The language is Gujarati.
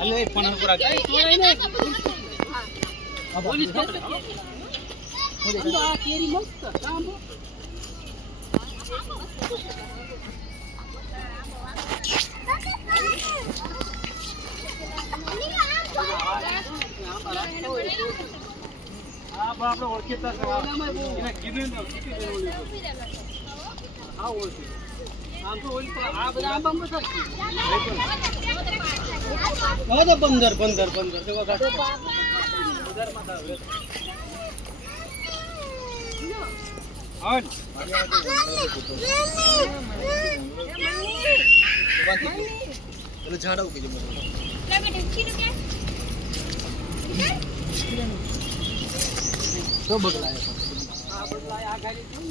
અલે પણ પૂરા ગઈ તોય ને આ પોલીસ પકડે આ કેરી મસ્ત કામ આ આપણે ઓળખીતા છે એને કીધું ને હા ઓળખી આમ તો ઓલી આ બધા આંબા મત હવે તો 15 જેવા ઘાટ 15 માં આવે આન એટલે ઝાડા ઉગી જમો તો બગલાયા આ બગલાયા આ ગાડી કેમ